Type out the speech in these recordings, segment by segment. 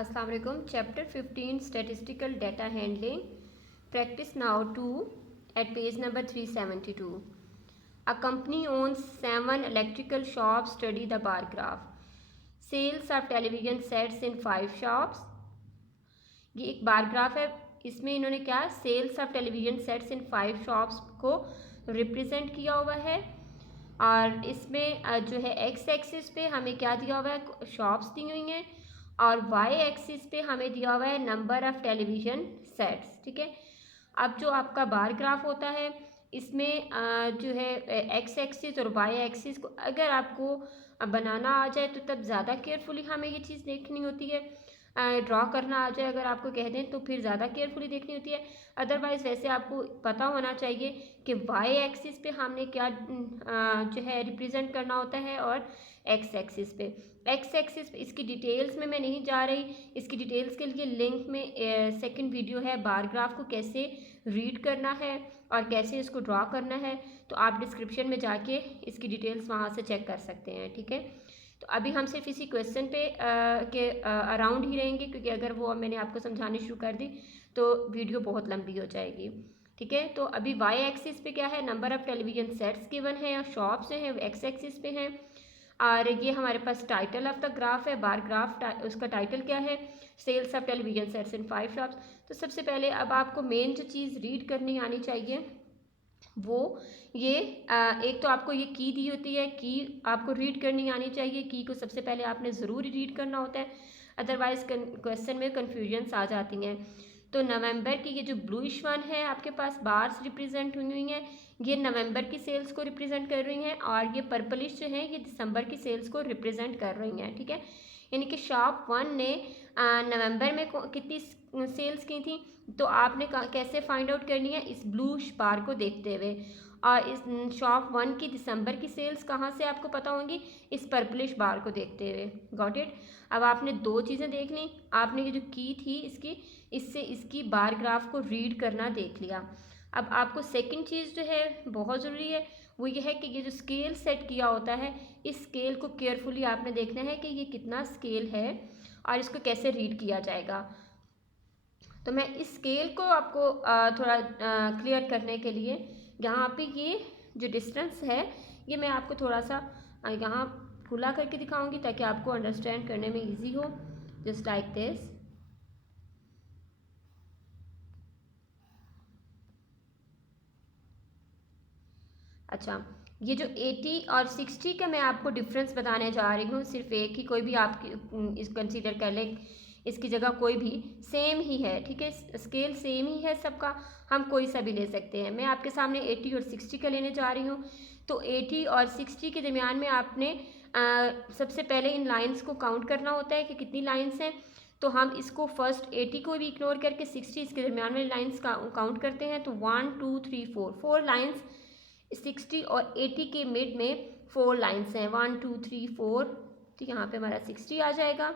अस्सलाम वालेकुम। Chapter 15 statistical data handling, practice now 2 at page number 372. A company owns 7 electrical shops. Study the bar graph. Sales of television sets in 5 shops. ये एक bar graph है। इसमें इन्होंने क्या, sales of television sets in 5 shops को represent किया हुआ है। और इसमें जो है एक्स एक्सिस पे हमें क्या दिया हुआ है, शॉप्स दी हुई हैं, और वाई एक्सिस पे हमें दिया हुआ है नंबर ऑफ़ टेलीविज़न सेट्स। ठीक है। अब जो आपका बार ग्राफ होता है इसमें जो है एक्स एक्सिस और वाई एक्सिस को अगर आपको बनाना आ जाए तो तब ज़्यादा केयरफुली हमें ये चीज़ देखनी होती है। ड्रॉ करना आ जाए अगर आपको कह दें तो फिर ज़्यादा केयरफुली देखनी होती है। अदरवाइज़ वैसे आपको पता होना चाहिए कि वाई एक्सिस पे हमने क्या जो है रिप्रेजेंट करना होता है, और एक्स एक्सिस पे। एक्स एक्सिस पे इसकी डिटेल्स में मैं नहीं जा रही। इसकी डिटेल्स के लिए लिंक में सेकंड वीडियो है, बार ग्राफ को कैसे रीड करना है और कैसे इसको ड्रॉ करना है, तो आप डिस्क्रिप्शन में जाके इसकी डिटेल्स वहाँ से चेक कर सकते हैं। ठीक है। तो अभी हम सिर्फ इसी क्वेश्चन पे के अराउंड ही रहेंगे, क्योंकि अगर वो मैंने आपको समझानी शुरू कर दी तो वीडियो बहुत लंबी हो जाएगी। ठीक है। तो अभी वाई एक्सिस पे क्या है, number of television sets given है और शॉप्स जो हैं एक्स एक्सिस पे हैं। और ये हमारे पास टाइटल ऑफ द ग्राफ है, बार ग्राफ उसका टाइटल क्या है, sales of television sets in 5 shops. तो सबसे पहले अब आपको मेन जो चीज़ रीड करनी आनी चाहिए वो ये एक तो आपको ये की दी होती है, की आपको रीड करनी आनी चाहिए। की को सबसे पहले आपने ज़रूर रीड करना होता है, अदरवाइज़ क्वेश्चन में कन्फ्यूजन्स आ जाती हैं। तो नवंबर की ये जो ब्लूइश वन है आपके पास बार्स रिप्रेजेंट हुई हुई हैं, ये नवंबर की सेल्स को रिप्रेजेंट कर रही हैं, और ये पर्पलिश जो है ये दिसंबर की सेल्स को रिप्रेजेंट कर रही हैं। ठीक है। यानी कि शॉप 1 ने नवंबर में कितनी सेल्स की थी, तो आपने कैसे फाइंड आउट करनी है, इस ब्लू बार को देखते हुए। और इस शॉप 1 की दिसंबर की सेल्स कहाँ से आपको पता होंगी, इस पर्पलिश बार को देखते हुए। Got it. अब आपने दो चीज़ें देख ली, आपने ये जो की थी इसकी, इससे इसकी बार ग्राफ को रीड करना देख लिया। अब आपको सेकंड चीज़ जो है बहुत ज़रूरी है, वो ये है कि ये जो स्केल सेट किया होता है, इस स्केल को केयरफुली आपने देखना है कि ये कितना स्केल है और इसको कैसे रीड किया जाएगा। तो मैं इस स्केल को आपको थोड़ा क्लियर करने के लिए यहाँ पे ये जो डिस्टेंस है ये मैं आपको थोड़ा सा यहाँ खुला करके दिखाऊंगी ताकि आपको अंडरस्टैंड करने में इजी हो, जस्ट लाइक दिस। अच्छा, ये जो 80 और 60 का मैं आपको डिफरेंस बताने जा रही हूँ, सिर्फ एक ही, कोई भी आप इस कंसीडर कर लें, इसकी जगह कोई भी सेम ही है। ठीक है। स्केल सेम ही है सबका, हम कोई सा भी ले सकते हैं। मैं आपके सामने 80 और 60 का लेने जा रही हूँ। तो 80 और 60 के दरमियान में आपने सबसे पहले इन लाइन्स को काउंट करना होता है कि कितनी लाइन्स हैं। तो हम इसको फर्स्ट 80 को भी इग्नोर करके 60 इसके दरमियान में लाइन्स काउंट करते हैं। तो 1 2 3 4 4 लाइन्स 60 और 80 के मिड में 4 लाइन्स हैं, 1 2 3 4। तो यहाँ पे हमारा 60 आ जाएगा।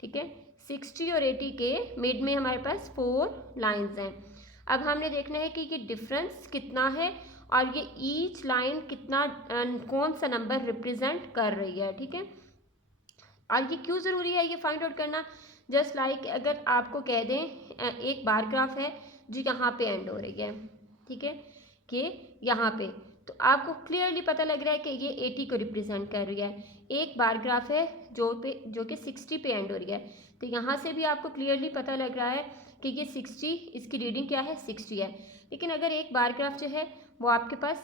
ठीक है। 60 और 80 के मिड में हमारे पास 4 लाइन्स हैं। अब हमने देखना है कि ये डिफरेंस कितना है और ये ईच लाइन कितना कौन सा नंबर रिप्रेजेंट कर रही है। ठीक है। और ये क्यों ज़रूरी है ये फाइंड आउट करना, जस्ट लाइक अगर आपको कह दें एक बार ग्राफ है जो यहाँ पे एंड हो रही है। ठीक है, कि यहाँ पे, तो आपको क्लियरली पता लग रहा है कि ये 80 को रिप्रेजेंट कर रही है। एक बार ग्राफ है जो कि 60 पे एंड हो रही है, तो यहाँ से भी आपको क्लियरली पता लग रहा है कि ये 60, इसकी रीडिंग क्या है, 60 है। लेकिन अगर एक बार ग्राफ जो है वो आपके पास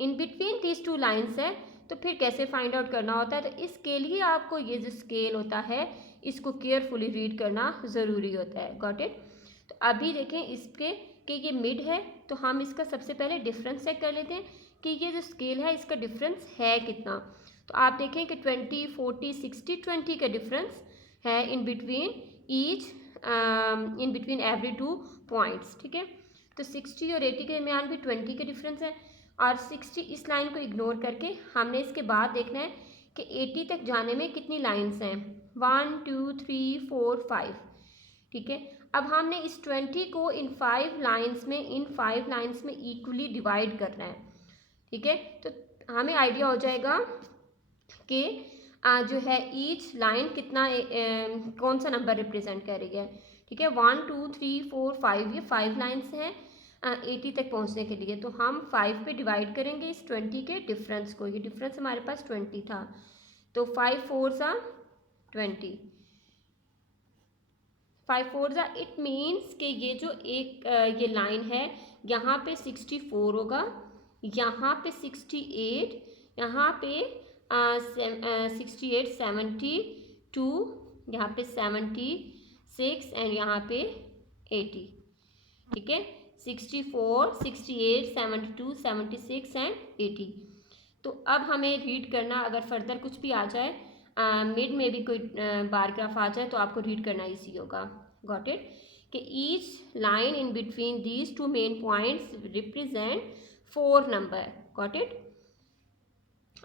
इन बिटवीन दीज 2 लाइन्स है, तो फिर कैसे फाइंड आउट करना होता है, तो इसके लिए आपको ये जो स्केल होता है इसको केयरफुली रीड करना ज़रूरी होता है। Got it. तो अभी देखें इसके कि ये मिड है, तो हम इसका सबसे पहले डिफरेंस चेक कर लेते हैं कि ये जो स्केल है इसका डिफरेंस है कितना। तो आप देखें कि 20 40 60 20 का डिफरेंस है in between each in between every 2 points. ठीक है। तो 60 और 80 के दरमियान भी 20 का डिफरेंस है, और 60 इस लाइन को इग्नोर करके हमने इसके बाद देखना है कि 80 तक जाने में कितनी लाइन्स हैं, 1 2 3 4 5। ठीक है। अब हमने इस 20 को इन 5 लाइन्स में इक्वली डिवाइड करना है। ठीक है। तो हमें आइडिया हो जाएगा कि जो है ईच लाइन कितना कौन सा नंबर रिप्रेजेंट कर रही है, ठीक है। 1 2 3 4 5 ये 5 लाइन्स हैं 80 तक पहुंचने के लिए। तो हम 5 पे डिवाइड करेंगे इस 20 के डिफरेंस को। ये डिफरेंस हमारे पास 20 था, तो 5 4 सा 20, 5 4 सा इट मीन्स कि ये जो एक ये लाइन है यहाँ पे 64 होगा, यहाँ पे 68, यहाँ पे 68 72, यहाँ पे 76 एंड यहाँ पे 80, ठीक है। 64 68 72 76 एंड 80। तो अब हमें रीड करना, अगर फर्दर कुछ भी आ जाए मिड में भी कोई बारग्राफ आ जाए तो आपको रीड करना ईजी होगा। गॉट इट, कि each line in between these two main points represent 4 number. Got it.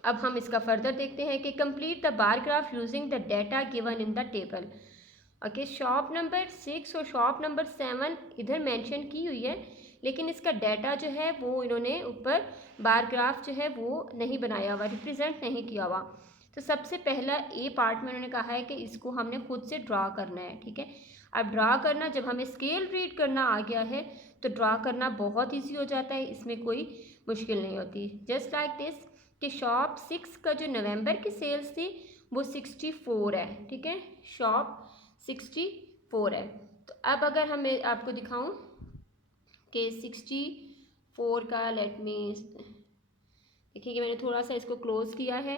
अब हम इसका फर्दर देखते हैं कि complete the bar graph using the data given in the table. Okay, shop number 6 और शॉप नंबर 7 इधर मेंशन की हुई है, लेकिन इसका डाटा जो है वो इन्होंने ऊपर बारग्राफ जो है वो नहीं बनाया हुआ, रिप्रेजेंट नहीं किया हुआ। तो सबसे पहला ए पार्ट में उन्होंने कहा है कि इसको हमने खुद से ड्रा करना है, ठीक है। अब ड्रा करना, जब हमें स्केल रीड करना आ गया है तो ड्रा करना बहुत ईजी हो जाता है, इसमें कोई मुश्किल नहीं होती। जस्ट लाइक दिस कि शॉप 6 का जो नवंबर की सेल्स थी वो 64 है, ठीक है। शॉप 64 है। तो अब अगर हमें आपको दिखाऊं कि 64 का, लेट मी देखिए कि मैंने थोड़ा सा इसको क्लोज किया है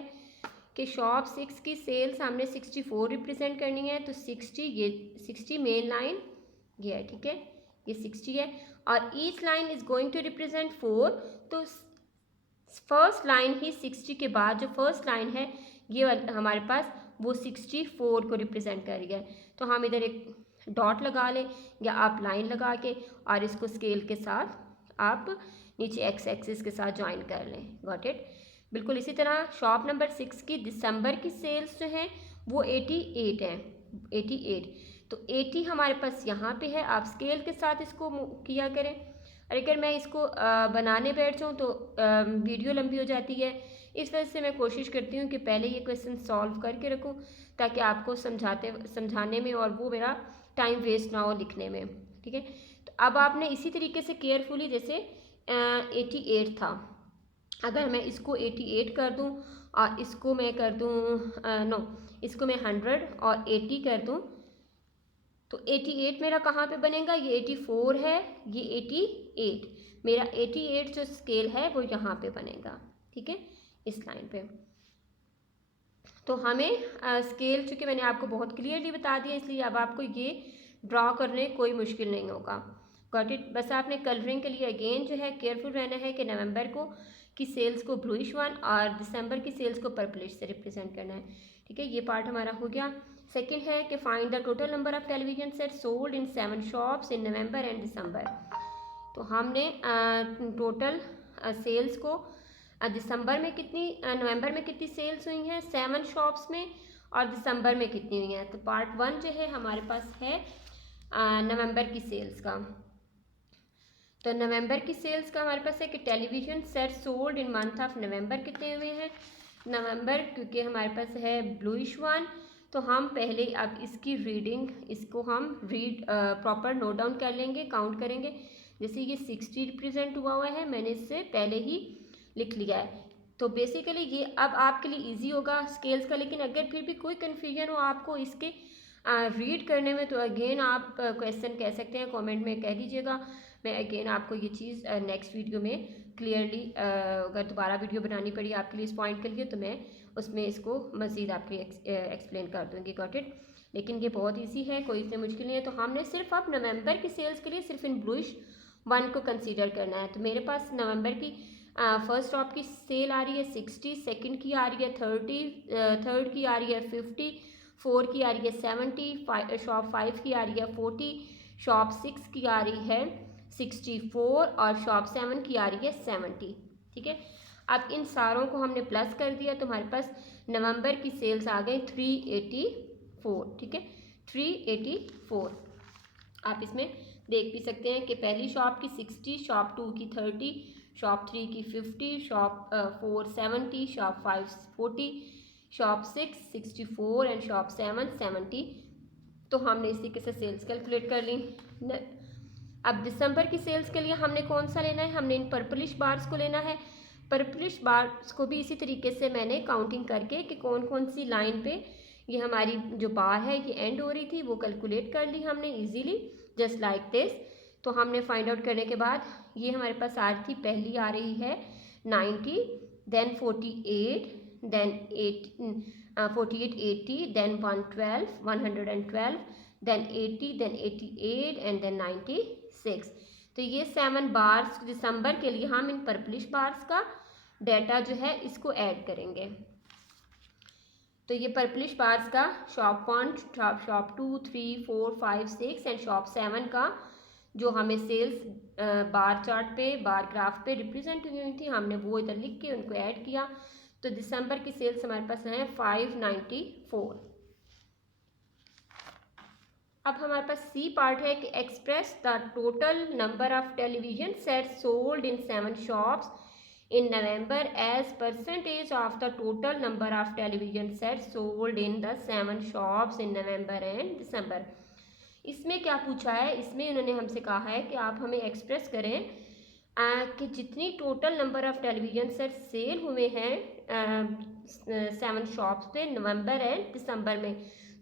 कि शॉप 6 की सेल्स हमने 64 रिप्रेजेंट करनी है। तो 60, ये 60 मेन लाइन ये है, ठीक है, ये 60 है और each line is going to represent 4। तो फर्स्ट लाइन ही 60 के बाद जो फर्स्ट लाइन है ये हमारे पास वो 64 को रिप्रेजेंट कर रही है। तो हम इधर एक डॉट लगा लें या आप लाइन लगा के और इसको स्केल के साथ आप नीचे एक्स एक्सिस के साथ ज्वाइन कर लें। Got it. बिल्कुल इसी तरह शॉप नंबर 6 की दिसंबर की सेल्स जो हैं वो 88 है, 88। तो 80 हमारे पास यहाँ पे है, आप स्केल के साथ इसको किया करें। अगर मैं इसको बनाने बैठ जाऊँ तो वीडियो लंबी हो जाती है, इस वजह से मैं कोशिश करती हूँ कि पहले ये क्वेश्चन सॉल्व करके रखूँ ताकि आपको समझाने में और वो मेरा टाइम वेस्ट ना हो लिखने में, ठीक है। तो अब आपने इसी तरीके से केयरफुली, जैसे 88 था, अगर मैं इसको 88 कर दूँ और इसको मैं कर दूँ इसको मैं 100 और 80 कर दूँ तो 88 मेरा कहाँ पे बनेगा, ये 84 है, ये 88, मेरा 88 जो स्केल है वो यहाँ पे बनेगा, ठीक है, इस लाइन पे। तो हमें स्केल चूँकि मैंने आपको बहुत क्लियरली बता दिया इसलिए अब आपको ये ड्रॉ करने कोई मुश्किल नहीं होगा। Got it. बस आपने कलरिंग के लिए अगेन जो है केयरफुल रहना है कि नवंबर को की सेल्स को ब्लूइश 1 और दिसंबर की सेल्स को पर्पलिश से रिप्रेजेंट करना है, ठीक है। ये पार्ट हमारा हो गया। सेकंड है कि find the total number of television set sold in 7 shops in November and December. तो हमने टोटल सेल्स को दिसंबर में कितनी, नवंबर में कितनी सेल्स हुई हैं 7 शॉप्स में और दिसंबर में कितनी हुई हैं। तो पार्ट 1 जो है हमारे पास है नवंबर की सेल्स का। तो नवंबर की सेल्स का हमारे पास है कि television set sold in month of November कितने हुए हैं। नवंबर क्योंकि हमारे पास है ब्लूइश 1 तो हम पहले अब इसकी रीडिंग, इसको हम प्रॉपर नोट डाउन कर लेंगे, काउंट करेंगे। जैसे ये 60 रिप्रेजेंट हुआ है, मैंने इससे पहले ही लिख लिया है। तो बेसिकली ये अब आपके लिए इजी होगा स्केल्स का। लेकिन अगर फिर भी कोई कन्फ्यूजन हो आपको इसके रीड करने में तो अगेन आप क्वेश्चन कह सकते हैं, कमेंट में कह दीजिएगा। मैं अगेन आपको ये चीज़ नेक्स्ट वीडियो में क्लियरली अगर दोबारा वीडियो बनानी पड़ी आपके लिए इस पॉइंट के लिए तो मैं उसमें इसको मज़ीद आपके लिए एक्सप्लेन कर दूँगी। Got it. लेकिन ये बहुत ईजी है, कोई इसमें मुश्किल नहीं है। तो हमने सिर्फ अब नवंबर की सेल्स के लिए सिर्फ इन ब्लूइश 1 को कंसीडर करना है। तो मेरे पास नवंबर की फर्स्ट शॉप की सेल आ रही है 60, सेकंड की आ रही है 30, थर्ड की आ रही है 50, 4 की आ रही है 70, शॉप 5 की आ रही है 40, शॉप 6 की आ रही है 64 और शॉप 7 की आ रही है 70, ठीक है। अब इन सारों को हमने प्लस कर दिया तो हमारे पास नवंबर की सेल्स आ गई 384, ठीक है, 384। आप इसमें देख भी सकते हैं कि पहली शॉप की 60, शॉप 2 की 30, शॉप 3 की 50, shop 4 70, shop 5 40, shop 6 64 and shop 7 70। तो हमने इसी के से सेल्स कैलकुलेट कर ली। अब दिसंबर की सेल्स के लिए हमने कौन सा लेना है, हमने इन पर्पलिश बार्स को लेना है। पर्पलिश बार्स को भी इसी तरीके से मैंने काउंटिंग करके कि कौन कौन सी लाइन पे ये हमारी जो बार है ये एंड हो रही थी वो कैलकुलेट कर ली हमने इजीली, जस्ट लाइक दिस। तो हमने फाइंड आउट करने के बाद ये हमारे पास आ रही थी, पहली आ रही है 90, then 48, then 48 80, then 112 112, then 80, then 88 and then 96। तो ये 7 बार्स दिसंबर के लिए हम इन पर्पलिश बार्स का डाटा जो है इसको ऐड करेंगे। तो ये पर्पलिश बार्स का शॉप 1, शॉप 2, 3, 4, 5, 6 एंड शॉप 7 का जो हमें सेल्स बार चार्ट पे, बार ग्राफ पे रिप्रेजेंट हुई थी, हमने वो इधर लिख के उनको ऐड किया। तो दिसंबर की सेल्स हमारे पास है 594। अब हमारे पास सी पार्ट है कि express the total number of television set sold in 7 shops in November as percentage of the total number of television sets sold in the 7 shops in November and December। इसमें क्या पूछा है, इसमें उन्होंने हमसे कहा है कि आप हमें एक्सप्रेस करें कि जितनी total number of television set sell हुए हैं 7 शॉप्स पे नवंबर एंड दिसंबर में,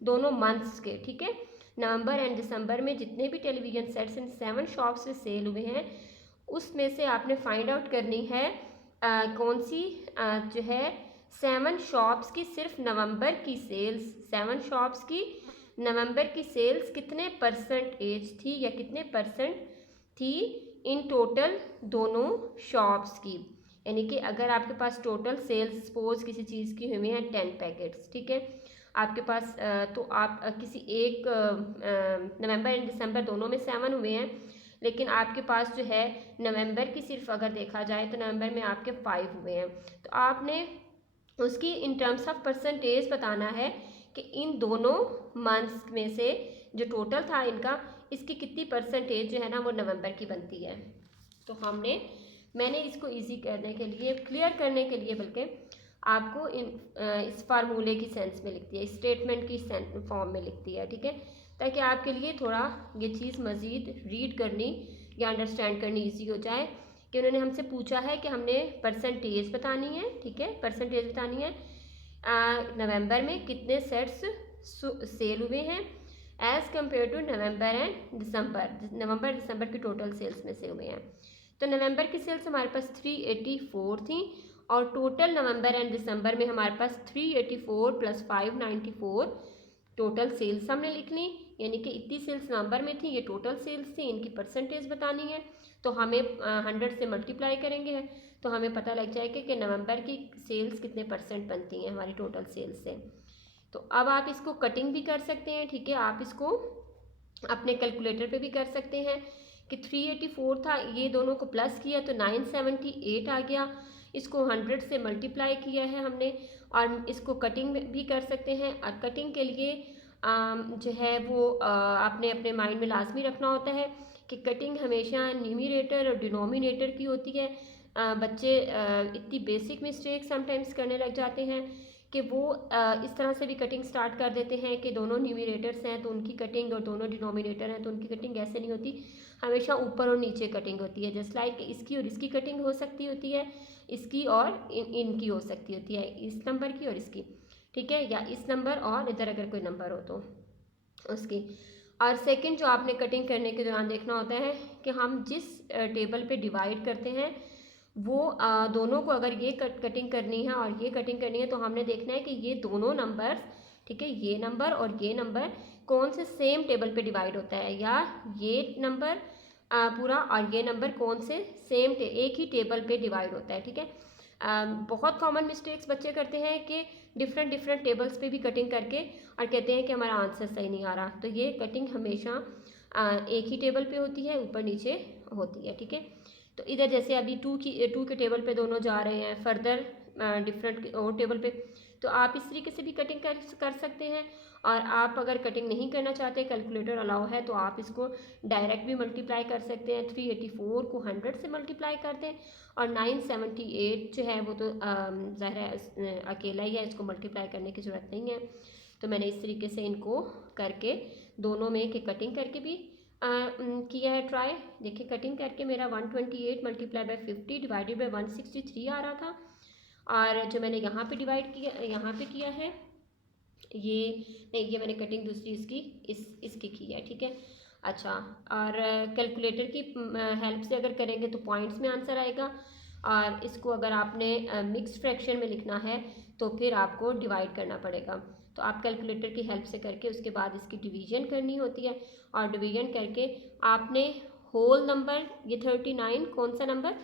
दोनों मंथ्स के, ठीक है। नवंबर एंड दिसंबर में जितने भी टेलीविजन सेट्स इन 7 शॉप्स पे सेल हुए हैं उसमें से आपने फाइंड आउट करनी है कौन सी जो है 7 शॉप्स की सिर्फ नवंबर की सेल्स, 7 शॉप्स की नवंबर की सेल्स कितने परसेंटेज थी या कितने परसेंट थी इन टोटल दोनों शॉप्स की। यानी कि अगर आपके पास टोटल सेल्स सपोज किसी चीज़ की हुई हैं 10 पैकेट्स, ठीक है, आपके पास तो आप किसी एक नवंबर एंड दिसंबर दोनों में 7 हुए हैं, लेकिन आपके पास जो है नवंबर की सिर्फ अगर देखा जाए तो नवंबर में आपके 5 हुए हैं। तो आपने उसकी इन टर्म्स ऑफ परसेंटेज बताना है कि इन दोनों मंथ्स में से जो टोटल था इनका, इसकी कितनी परसेंटेज जो है ना वो नवंबर की बनती है। तो मैंने इसको इजी करने के लिए, क्लियर करने के लिए बल्कि आपको इस फार्मूले की सेंस में लिखती है, स्टेटमेंट की फॉर्म में लिखती है, ठीक है, ताकि आपके लिए थोड़ा ये चीज़ मज़ीद रीड करनी या अंडरस्टैंड करनी इजी हो जाए। कि उन्होंने हमसे पूछा है कि हमने परसेंटेज बतानी है, ठीक है, परसेंटेज बतानी है नवंबर में कितने सेट्स सेल हुए हैं as compare to November and December, नवंबर दिसंबर की टोटल सेल्स में से हुए हैं। तो नवंबर की सेल्स हमारे पास 384 थी और टोटल नवंबर एंड दिसंबर में हमारे पास 384 प्लस 594 टोटल सेल्स हमने लिखनी, यानी कि इतनी सेल्स नवंबर में थी, ये टोटल सेल्स थी, इनकी परसेंटेज बतानी है। तो हमें 100 से मल्टीप्लाई करेंगे तो हमें पता लग जाएगा कि नवंबर की सेल्स कितने परसेंट बनती हैं हमारी टोटल सेल्स से। तो अब आप इसको कटिंग भी कर सकते हैं, ठीक है, आप इसको अपने कैलकुलेटर पे भी कर सकते हैं कि 384 था, ये दोनों को प्लस किया तो 978 आ गया, इसको 100 से मल्टीप्लाई किया है हमने, और इसको कटिंग भी कर सकते हैं। और कटिंग के लिए जो है वो आपने अपने माइंड में लाजमी रखना होता है कि कटिंग हमेशा न्यूमरेटर और डिनोमिनेटर की होती है। बच्चे इतनी बेसिक मिस्टेक समटाइम्स करने लग जाते हैं कि वो इस तरह से भी कटिंग स्टार्ट कर देते हैं कि दोनों न्यूमरेटर्स हैं तो उनकी कटिंग और दोनों डिनोमिनेटर हैं तो उनकी कटिंग ऐसे नहीं होती, हमेशा ऊपर और नीचे कटिंग होती है। जस्ट लाइक इसकी और इसकी कटिंग हो सकती होती है, इसकी और इनकी हो सकती होती है, इस नंबर की और इसकी, ठीक है, या इस नंबर और इधर अगर कोई नंबर हो तो उसकी। और सेकंड जो आपने कटिंग करने के दौरान देखना होता है कि हम जिस टेबल पे डिवाइड करते हैं वो दोनों को अगर ये कटिंग करनी है और ये कटिंग करनी है तो हमने देखना है कि ये दोनों नंबर्स, ठीक है, ये नंबर और ये नंबर कौन से सेम टेबल पे डिवाइड होता है, या ये नंबर पूरा और ये नंबर कौन से सेम एक ही टेबल पे डिवाइड होता है, ठीक है। बहुत कॉमन मिस्टेक्स बच्चे करते हैं कि डिफरेंट टेबल्स पे भी कटिंग करके और कहते हैं कि हमारा आंसर सही नहीं आ रहा। तो ये कटिंग हमेशा एक ही टेबल पे होती है, ऊपर नीचे होती है, ठीक है। तो इधर जैसे अभी 2 के टेबल पे दोनों जा रहे हैं, फर्दर डिफरेंट और टेबल पे तो आप इस तरीके से भी कटिंग कर सकते हैं। और आप अगर कटिंग नहीं करना चाहते, कैलकुलेटर अलाउ है, तो आप इसको डायरेक्ट भी मल्टीप्लाई कर सकते हैं। 384 को 100 से मल्टीप्लाई कर दें और 978 जो है वो तो ज़ाहिर है अकेला ही है, इसको मल्टीप्लाई करने की ज़रूरत नहीं है। तो मैंने इस तरीके से इनको करके दोनों में की कटिंग करके भी किया है ट्राई। देखिए कटिंग करके मेरा 128 मल्टीप्लाई बाय 50 डिवाइडेड बाय 163 आ रहा था। और जो मैंने यहाँ पे डिवाइड किया, यहाँ पे किया है ये नहीं, ये मैंने कटिंग दूसरी इसकी इसकी की है, ठीक है। अच्छा, और कैलकुलेटर की हेल्प से अगर करेंगे तो पॉइंट्स में आंसर आएगा, और इसको अगर आपने मिक्स फ्रैक्शन में लिखना है तो फिर आपको डिवाइड करना पड़ेगा। तो आप कैलकुलेटर की हेल्प से करके उसके बाद इसकी डिवीजन करनी होती है, और डिवीजन करके आपने होल नंबर, ये 39 कौन सा नंबर,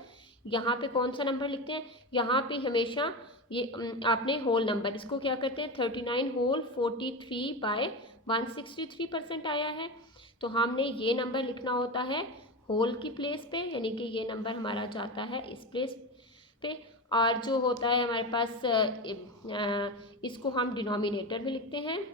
यहाँ पे कौन सा नंबर लिखते हैं, यहाँ पे हमेशा ये आपने होल नंबर, इसको क्या करते हैं 39 होल 43 बाय 163% आया है, तो हमने ये नंबर लिखना होता है होल की प्लेस पे, यानी कि ये नंबर हमारा जाता है इस प्लेस पे। और जो होता है हमारे पास इसको हम डिनोमिनेटर में लिखते हैं,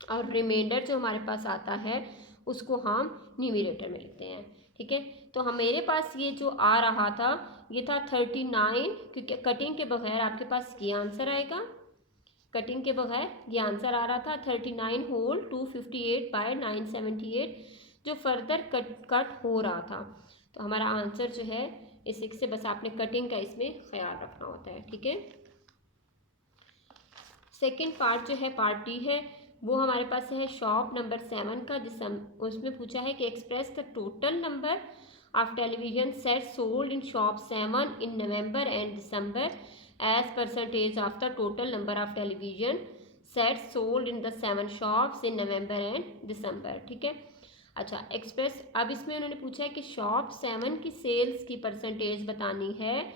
और रिमाइंडर जो हमारे पास आता है उसको हम न्यूमरेटर में लिखते हैं, ठीक है। तो हम मेरे पास ये जो आ रहा था ये था 39, क्योंकि कटिंग के बगैर आपके पास ये आंसर आएगा, कटिंग के बगैर ये आंसर आ रहा था 39 होल 258 बाय 978, जो फर्दर कट हो रहा था। तो हमारा आंसर जो है इस से, बस आपने कटिंग का इसमें ख्याल रखना होता है, ठीक है। सेकेंड पार्ट जो है पार्ट डी है, वो हमारे पास है शॉप नंबर 7 का, उसमें पूछा है कि express the total number of television set sold in shop 7 in November and December as percentage of the total number of television set sold in the 7 shops in November and December, ठीक है। अच्छा, express, अब इसमें उन्होंने पूछा है कि shop 7 की सेल्स की परसेंटेज बतानी है,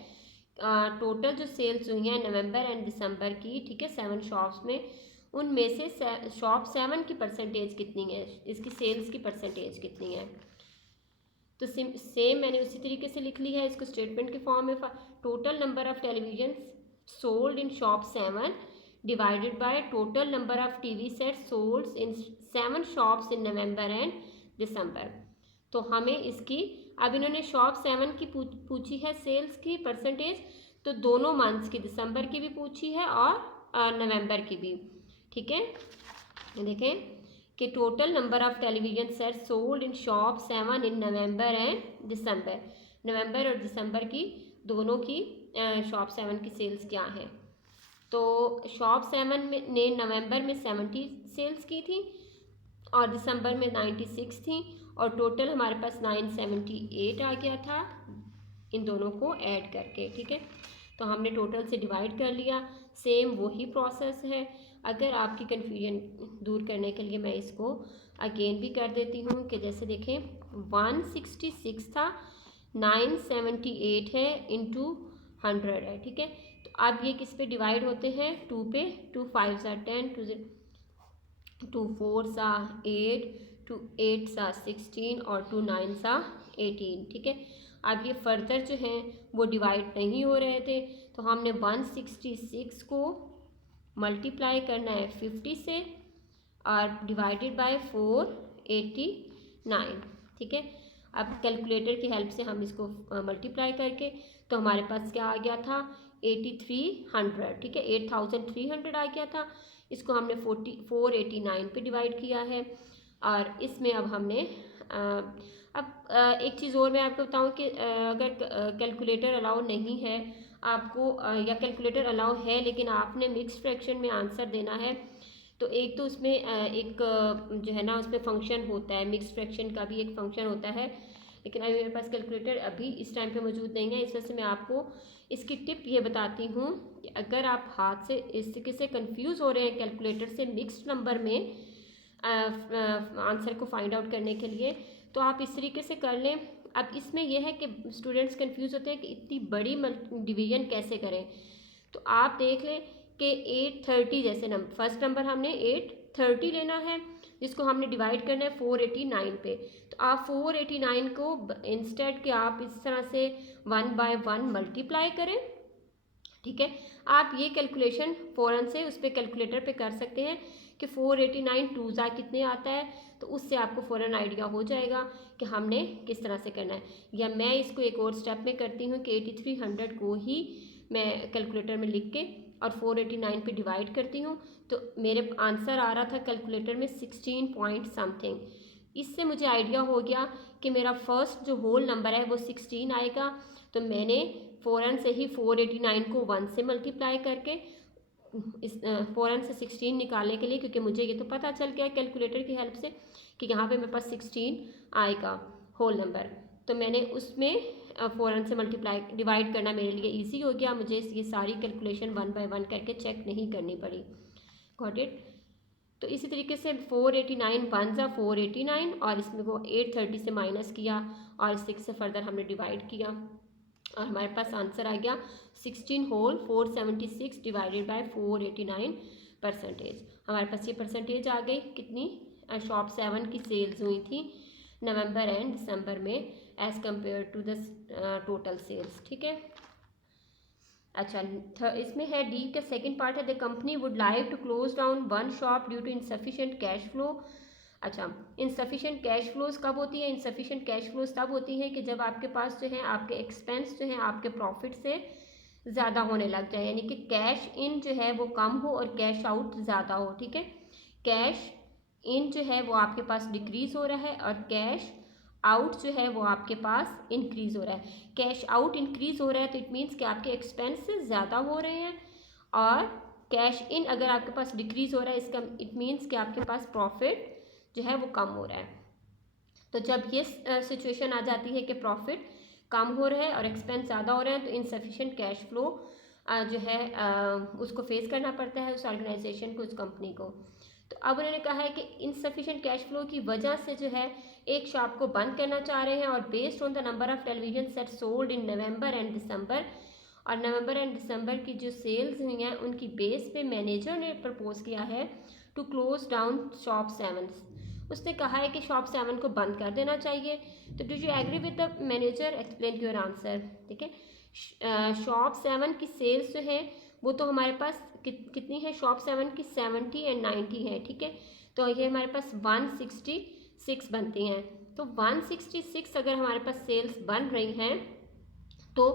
टोटल जो सेल्स हुई हैं नवंबर एंड दिसंबर की, ठीक है, 7 शॉप्स में, उनमें से शॉप 7 की परसेंटेज कितनी है, इसकी सेल्स की परसेंटेज कितनी है। तो सेम मैंने उसी तरीके से लिख ली है इसको स्टेटमेंट के फॉर्म में। Total number of television sold in shop 7 divided by total number of TV set sold in 7 shops in November and December. तो हमें इसकी, अब इन्होंने शॉप 7 की पूछी है सेल्स की परसेंटेज, तो दोनों मंथ्स की, दिसंबर की भी पूछी है और नवंबर की भी, ठीक है। देखें कि total number of television set sold in shop 7 in November and December, नवंबर और दिसंबर की दोनों की शॉप 7 की सेल्स क्या है। तो शॉप 7 में ने नवंबर में 70 सेल्स की थी और दिसंबर में 96 थी, और टोटल हमारे पास 978 आ गया था इन दोनों को ऐड करके, ठीक है। तो हमने टोटल से डिवाइड कर लिया, सेम वही प्रोसेस है। अगर आपकी कन्फ्यूजन दूर करने के लिए मैं इसको अगेन भी कर देती हूँ कि जैसे देखें 166 था, 978 है, इंटू 100 है, ठीक है। तो अब ये किस पे डिवाइड होते हैं, 2 पे, 2 5 सा 10, 2 4 सा 8, 2 8 सा 16 और 2 9 सा 18, ठीक है। अब ये फर्दर जो हैं वो डिवाइड नहीं हो रहे थे, तो हमने 166 को मल्टीप्लाई करना है 50 से और डिवाइडेड बाय 489, ठीक है। अब कैलकुलेटर की हेल्प से हम इसको मल्टीप्लाई करके, तो हमारे पास क्या आ गया था 8300, ठीक है, 8300 आ गया था। इसको हमने 489 पे डिवाइड किया है, और इसमें अब हमने एक चीज़ और मैं आपको बताऊं कि अगर कैलकुलेटर अलाउ नहीं है आपको, या कैलकुलेटर अलाउ है लेकिन आपने मिक्स फ्रैक्शन में आंसर देना है, तो एक तो उसमें एक जो है ना उसमें फंक्शन होता है, मिक्स फ्रैक्शन का भी एक फंक्शन होता है, लेकिन अभी मेरे पास कैलकुलेटर अभी इस टाइम पे मौजूद नहीं है। इस वजह से मैं आपको इसकी टिप ये बताती हूँ कि अगर आप हाथ से इस तरीके से कंफ्यूज हो रहे हैं कैलकुलेटर से मिक्स्ड नंबर में आंसर को फाइंड आउट करने के लिए, तो आप इस तरीके से कर लें। अब इसमें यह है कि स्टूडेंट्स कंफ्यूज होते हैं कि इतनी बड़ी डिवीजन कैसे करें, तो आप देख लें कि 830 जैसे नंबर, फर्स्ट नंबर हमने 830 लेना है जिसको हमने डिवाइड करना है 489 पे, तो आप 489 को इंस्टेड के आप इस तरह से 1 बाय 1 मल्टीप्लाई करें, ठीक है। आप ये कैलकुलेशन फ़ौरन से उस पर कैलकुलेटर पे कर सकते हैं कि 489 टू ज़ा कितने आता है, तो उससे आपको फ़ौरन आइडिया हो जाएगा कि हमने किस तरह से करना है। या मैं इसको एक और स्टेप में करती हूँ कि 8300 को ही मैं कैलकुलेटर में लिख के और 489 पे डिवाइड करती हूँ, तो मेरे आंसर आ रहा था कैलकुलेटर में 16 पॉइंट समथिंग। इससे मुझे आइडिया हो गया कि मेरा फर्स्ट जो होल नंबर है वो 16 आएगा, तो मैंने फ़ौरन से ही 489 को 1 से मल्टीप्लाई करके इस फ़ौरन से 16 निकालने के लिए, क्योंकि मुझे ये तो पता चल गया कैलकुलेटर की हेल्प से कि यहाँ पे मेरे पास 16 आएगा होल नंबर, तो मैंने उसमें फ़ौरन से मल्टीप्लाई डिवाइड करना मेरे लिए इजी हो गया, मुझे ये सारी कैलकुलेशन 1 बाय 1 करके चेक नहीं करनी पड़ी। Got it. तो इसी तरीके से 489 1 ज़ा 489 और इसमें को 830 से माइनस किया और 6 से फर्दर हमने डिवाइड किया और हमारे पास आंसर आ गया 16 होल 476 डिवाइडेड बाय 489 परसेंटेज। हमारे पास ये परसेंटेज आ गई कितनी शॉप 7 की सेल्स हुई थी नवंबर एंड दिसंबर में as compare to the total sales. ठीक है। अच्छा, इसमें है डी का सेकंड पार्ट है the company would like to close down one shop due to insufficient cash flow. अच्छा, इनसफिशिएंट कैश फ्लोज कब होती है? इनसफिशिएंट कैश फ्लोज तब होती हैं कि जब आपके पास जो है आपके एक्सपेंस जो है आपके प्रॉफिट से ज़्यादा होने लग जाए, यानी कि कैश इन जो है वो कम हो और कैश आउट ज़्यादा हो। ठीक है। कैश इन जो है वो आपके पास डिक्रीज़ हो रहा है और कैश आउट जो है वो आपके पास इंक्रीज़ हो रहा है। कैश आउट इंक्रीज़ हो रहा है तो इट मीन्स कि आपके एक्सपेंसेस ज़्यादा हो रहे हैं, और कैश इन अगर आपके पास डिक्रीज़ हो रहा है इसका इट मीन्स कि आपके पास प्रॉफिट जो है वो कम हो रहा है। तो जब ये सिचुएशन आ जाती है कि प्रॉफिट कम हो रहा है और एक्सपेंस ज़्यादा हो रहे हैं तो इनसफिशिएंट कैश फ्लो जो है उसको फेस करना पड़ता है उस ऑर्गेनाइजेशन को, उस कंपनी को। तो अब उन्होंने कहा है कि इनसफिशिएंट कैश फ्लो की वजह से जो है एक शॉप को बंद करना चाह रहे हैं और based on the number of television set sold in November and December, और नवंबर एंड दिसंबर की जो सेल्स हुई हैं उनकी बेस पे मैनेजर ने प्रपोज किया है टू क्लोज डाउन शॉप 7। उसने कहा है कि शॉप 7 को बंद कर देना चाहिए। तो do you agree with the manager? Explain your answer. ठीक है। शॉप 7 की सेल्स जो है वो तो हमारे पास कितनी है? शॉप 7 की 70 एंड 90 है। ठीक है। तो ये हमारे पास 166 बनती हैं। तो 166 अगर हमारे पास सेल्स बन रही हैं तो,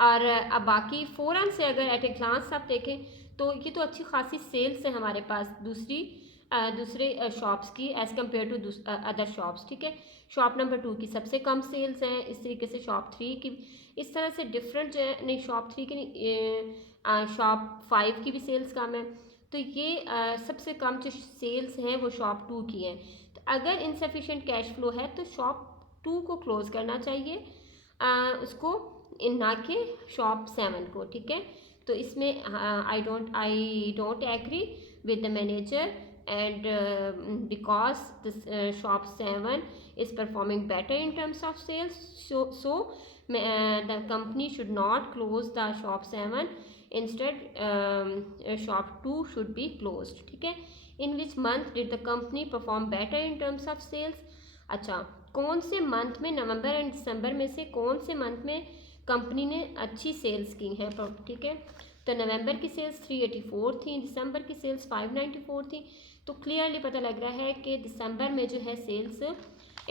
और अब बाकी फ़ौरन से अगर एट ए ग्लांस आप देखें तो ये तो अच्छी खासी सेल्स है हमारे पास दूसरे शॉप्स की as compare to other shops. ठीक है। शॉप नंबर 2 की सबसे कम सेल्स हैं, इस तरीके से शॉप 3 की, इस तरह से डिफरेंट जो है, नहीं शॉप 3 की नहीं, शॉप 5 की भी सेल्स कम है। तो ये सबसे कम जो सेल्स हैं वो शॉप 2 की हैं। तो अगर इनसफिशिएंट कैश फ्लो है तो शॉप 2 को क्लोज़ करना चाहिए, उसको ना कि शॉप 7 को। ठीक है। तो इसमें I don't agree with the manager and because this shop 7 is performing better in terms of sales, so the company should not close the shop 7, instead shop 2 should be closed. ठीक है। in which month did the company perform better in terms of sales? अच्छा, कौन से month में, नवंबर and दिसंबर में से कौन से मंथ में कंपनी ने अच्छी सेल्स की हैं? ठीक है। तो नवंबर की सेल्स 384 थी, दिसंबर की सेल्स 594 थी। तो क्लियरली पता लग रहा है कि दिसंबर में जो है sales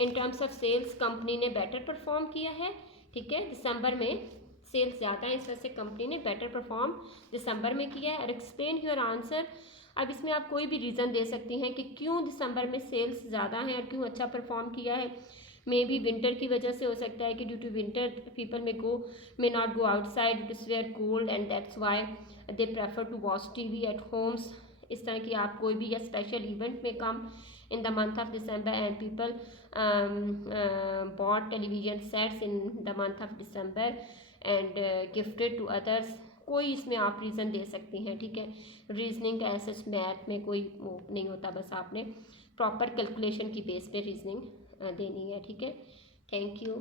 in terms of sales company ने बेटर परफॉर्म किया है। ठीक है। दिसंबर में सेल्स ज़्यादा है, इस वजह से कंपनी ने बेटर परफॉर्म दिसंबर में किया है। और एक्सप्लेन योर आंसर। अब इसमें आप कोई भी रीज़न दे सकती हैं कि क्यों दिसंबर में सेल्स ज़्यादा हैं और क्यों अच्छा परफॉर्म किया है। मे बी विंटर की वजह से हो सकता है कि due to winter people may not go outside, it is very cold and that's why they prefer to watch TV at homes. इस तरह की आप कोई भी या स्पेशल इवेंट में come in the month of December and people bought television sets in the month of December and gifted to others. कोई इसमें आप रीज़न दे सकती हैं। ठीक है। रीजनिंग का ऐसे मैथ में कोई वो नहीं होता, बस आपने प्रॉपर कैलकुलेशन की बेस पे रीजनिंग देनी है। ठीक है। Thank you.